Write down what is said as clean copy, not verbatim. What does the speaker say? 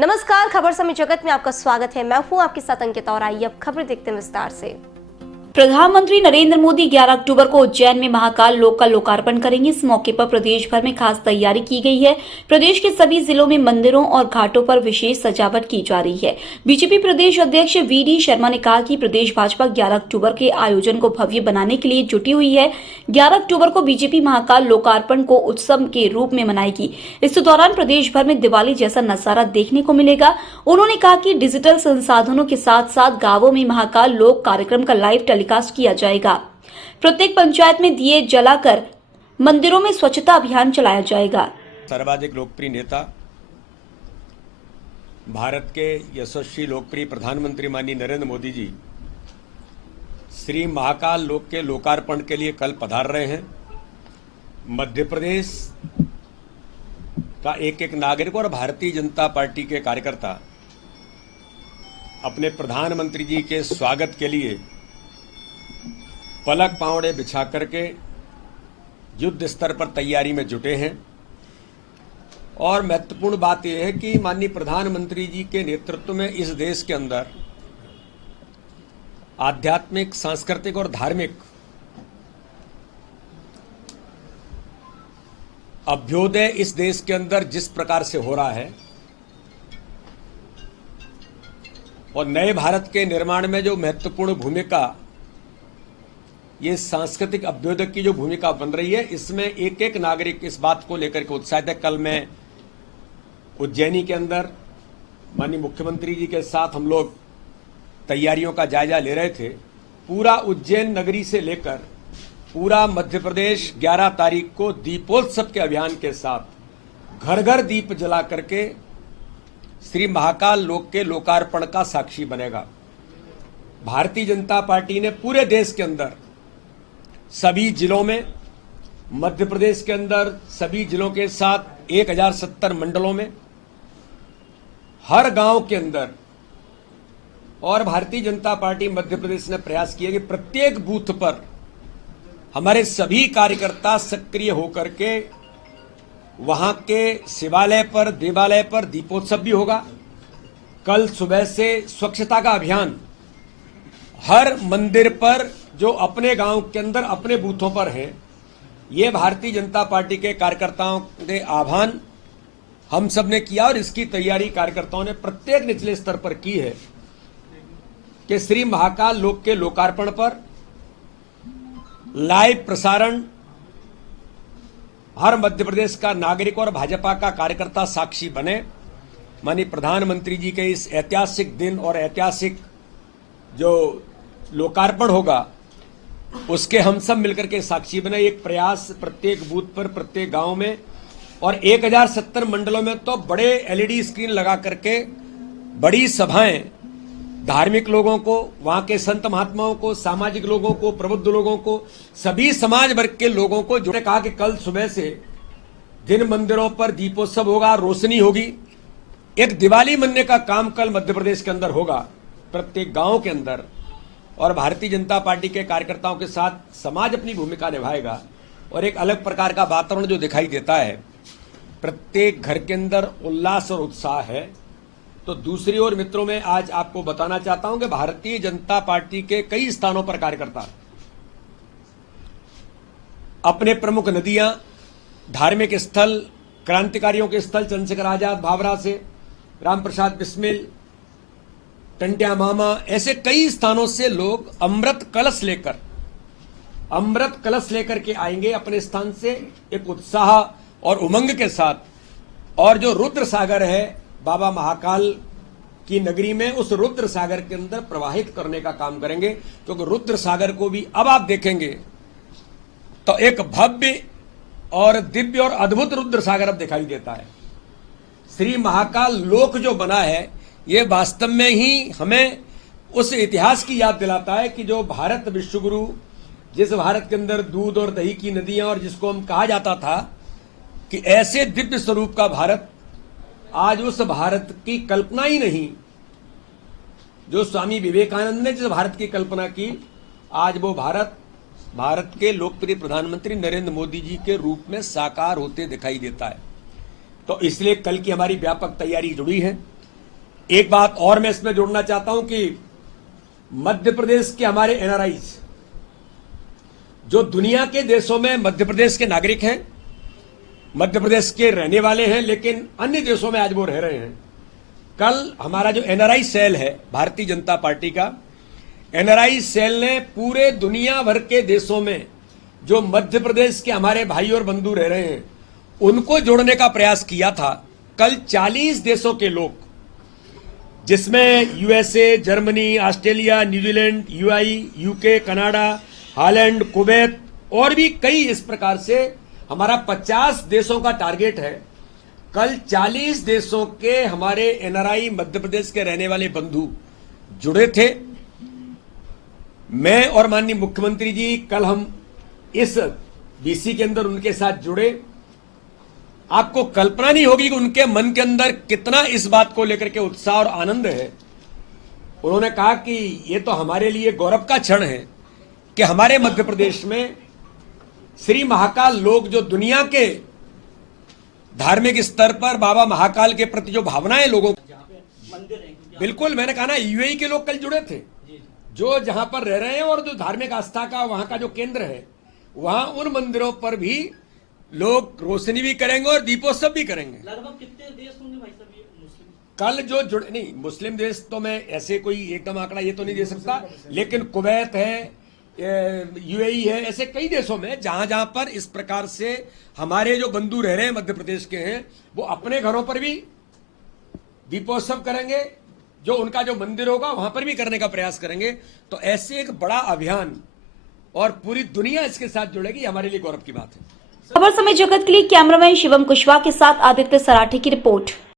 नमस्कार, खबर समय जगत में आपका स्वागत है। मैं हूं आपके साथ अंकिता और आइए अब खबर देखते हैं विस्तार से। प्रधानमंत्री नरेंद्र मोदी 11 अक्टूबर को उज्जैन में महाकाल लोक का लोकार्पण करेंगे। इस मौके पर प्रदेश भर में खास तैयारी की गई है। प्रदेश के सभी जिलों में मंदिरों और घाटों पर विशेष सजावट की जा रही है। बीजेपी प्रदेश अध्यक्ष वीडी शर्मा ने कहा कि प्रदेश भाजपा 11 अक्टूबर के आयोजन को भव्य बनाने के लिए जुटी हुई है। 11 अक्टूबर को बीजेपी महाकाल लोकार्पण को उत्सव के रूप में मनाएगी। इस दौरान प्रदेश भर में दिवाली जैसा नजारा देखने को मिलेगा। उन्होंने कहा कि डिजिटल संसाधनों के साथ साथ गांवों में महाकाल लोक कार्यक्रम का लाइव टेलीकास्ट किया जाएगा। प्रत्येक पंचायत में दिए जलाकर मंदिरों में स्वच्छता अभियान चलाया जाएगा। सर्वाधिक लोकप्रिय नेता, भारत के यशस्वी लोकप्रिय प्रधानमंत्री माननीय नरेंद्र मोदी जी श्री महाकाल लोक के लोकार्पण के लिए कल पधार रहे हैं। मध्य प्रदेश का एक एक नागरिक और भारतीय जनता पार्टी के कार्यकर्ता अपने प्रधानमंत्री जी के स्वागत के लिए पलक पावड़े बिछा करके युद्ध स्तर पर तैयारी में जुटे हैं। और महत्वपूर्ण बात यह है कि माननीय प्रधानमंत्री जी के नेतृत्व में इस देश के अंदर आध्यात्मिक, सांस्कृतिक और धार्मिक अभ्युदय इस देश के अंदर जिस प्रकार से हो रहा है और नए भारत के निर्माण में जो महत्वपूर्ण भूमिका ये सांस्कृतिक अभ्युदय की जो भूमिका बन रही है, इसमें एक एक नागरिक इस बात को लेकर के उत्साहित है। कल मैं उज्जैनी के अंदर माननीय मुख्यमंत्री जी के साथ हम लोग तैयारियों का जायजा ले रहे थे। पूरा उज्जैन नगरी से लेकर पूरा मध्य प्रदेश 11 तारीख को दीपोत्सव के अभियान के साथ घर घर दीप जला करके श्री महाकाल लोक के लोकार्पण का साक्षी बनेगा। भारतीय जनता पार्टी ने पूरे देश के अंदर सभी जिलों में, मध्य प्रदेश के अंदर सभी जिलों के साथ 1070 मंडलों में, हर गांव के अंदर, और भारतीय जनता पार्टी मध्य प्रदेश ने प्रयास किया कि प्रत्येक बूथ पर हमारे सभी कार्यकर्ता सक्रिय होकर के वहां के शिवालय पर, देवालय पर दीपोत्सव भी होगा। कल सुबह से स्वच्छता का अभियान हर मंदिर पर जो अपने गांव के अंदर अपने बूथों पर है, ये भारतीय जनता पार्टी के कार्यकर्ताओं के आह्वान हम सब ने किया और इसकी तैयारी कार्यकर्ताओं ने प्रत्येक निचले स्तर पर की है कि श्री महाकाल लोक के लोकार्पण पर लाइव प्रसारण हर मध्य प्रदेश का नागरिक और भाजपा का कार्यकर्ता साक्षी बने। माननीय प्रधानमंत्री जी के इस ऐतिहासिक दिन और ऐतिहासिक जो लोकार्पण होगा उसके हम सब मिलकर के साक्षी बने। एक प्रयास प्रत्येक बूथ पर, प्रत्येक गांव में और 1070 मंडलों में तो बड़े एलईडी स्क्रीन लगा करके बड़ी सभाएं धार्मिक लोगों को, वहां के संत महात्माओं को, सामाजिक लोगों को, प्रबुद्ध लोगों को, सभी समाज वर्ग के लोगों को जो ने कहा कि कल सुबह से जिन मंदिरों पर दीपोत्सव होगा, रोशनी होगी, एक दिवाली मनने का काम कल मध्य प्रदेश के अंदर होगा प्रत्येक गांव के अंदर। और भारतीय जनता पार्टी के कार्यकर्ताओं के साथ समाज अपनी भूमिका निभाएगा और एक अलग प्रकार का वातावरण जो दिखाई देता है, प्रत्येक घर के अंदर उल्लास और उत्साह है। तो दूसरी ओर मित्रों, मैं आज आपको बताना चाहता हूं कि भारतीय जनता पार्टी के कई स्थानों पर कार्यकर्ता अपने प्रमुख नदियां, धार्मिक स्थल, क्रांतिकारियों के स्थल चंद्रशेखर आजाद भाभरा से, राम प्रसाद बिस्मिल, टंट्या मामा, ऐसे कई स्थानों से लोग अमृत कलश लेकर के आएंगे अपने स्थान से एक उत्साह और उमंग के साथ। और जो रुद्र सागर है बाबा महाकाल की नगरी में, उस रुद्र सागर के अंदर प्रवाहित करने का काम करेंगे, क्योंकि रुद्र सागर को भी अब आप देखेंगे तो एक भव्य और दिव्य और अद्भुत रुद्र सागर अब दिखाई देता है। श्री महाकाल लोक जो बना है, ये वास्तव में ही हमें उस इतिहास की याद दिलाता है कि जो भारत विश्वगुरु, जिस भारत के अंदर दूध और दही की नदियां, और जिसको हम कहा जाता था कि ऐसे दिव्य स्वरूप का भारत, आज उस भारत की कल्पना ही नहीं। जो स्वामी विवेकानंद ने जिस भारत की कल्पना की, आज वो भारत के लोकप्रिय प्रधानमंत्री नरेंद्र मोदी जी के रूप में साकार होते दिखाई देता है। तो इसलिए कल की हमारी व्यापक तैयारी जुड़ी है। एक बात और मैं इसमें जोड़ना चाहता हूं कि मध्य प्रदेश के हमारे एनआरआईज जो दुनिया के देशों में मध्य प्रदेश के नागरिक हैं, मध्य प्रदेश के रहने वाले हैं, लेकिन अन्य देशों में आज वो रह रहे हैं। कल हमारा जो एनआरआई सेल है भारतीय जनता पार्टी का, एनआरआई सेल ने पूरे दुनिया भर के देशों में जो मध्य प्रदेश के हमारे भाई और बंधु रह रहे हैं उनको जोड़ने का प्रयास किया था। कल 40 देशों के लोग, जिसमें USA, Germany, Australia, New Zealand, UI, UK, Canada, Holland, Kuwait और भी कई इस प्रकार से हमारा 50 देशों का टारगेट है। कल 40 देशों के हमारे एनआरआई मध्य प्रदेश के रहने वाले बंधु जुड़े थे। मैं और माननीय मुख्यमंत्री जी कल हम इस बीसी के अंदर उनके साथ जुड़े। आपको कल्पना नहीं होगी कि उनके मन के अंदर कितना इस बात को लेकर के उत्साह और आनंद है। उन्होंने कहा कि ये तो हमारे लिए गौरव का क्षण है कि हमारे मध्य प्रदेश में श्री महाकाल लोग, जो दुनिया के धार्मिक स्तर पर बाबा महाकाल के प्रति जो भावनाएं लोगों, बिल्कुल मैंने कहा ना, यूएई के लोग कल जुड़े थे, जो जहां पर रह रहे हैं और जो धार्मिक आस्था का वहां का जो केंद्र है, वहां उन मंदिरों पर भी लोग रोशनी भी करेंगे और दीपोत्सव भी करेंगे। लगभग कितने देश होंगे भाई साहब ये मुस्लिम? कल जो जुड़े, नहीं मुस्लिम देश तो मैं ऐसे कोई एकदम आंकड़ा ये तो नहीं दे सकता, लेकिन कुवैत है, यूएई है, ऐसे कई देशों में जहां जहां पर इस प्रकार से हमारे जो बंधु रह रहे हैं मध्य प्रदेश के हैं, वो अपने घरों पर भी दीपोत्सव करेंगे, जो उनका जो मंदिर होगा वहां पर भी करने का प्रयास करेंगे। तो ऐसे एक बड़ा अभियान और पूरी दुनिया इसके साथ जुड़ेगी, हमारे लिए गौरव की बात है। खबर समय जगत के लिए कैमरामैन शिवम कुशवाहा के साथ आदित्य सराठी की रिपोर्ट।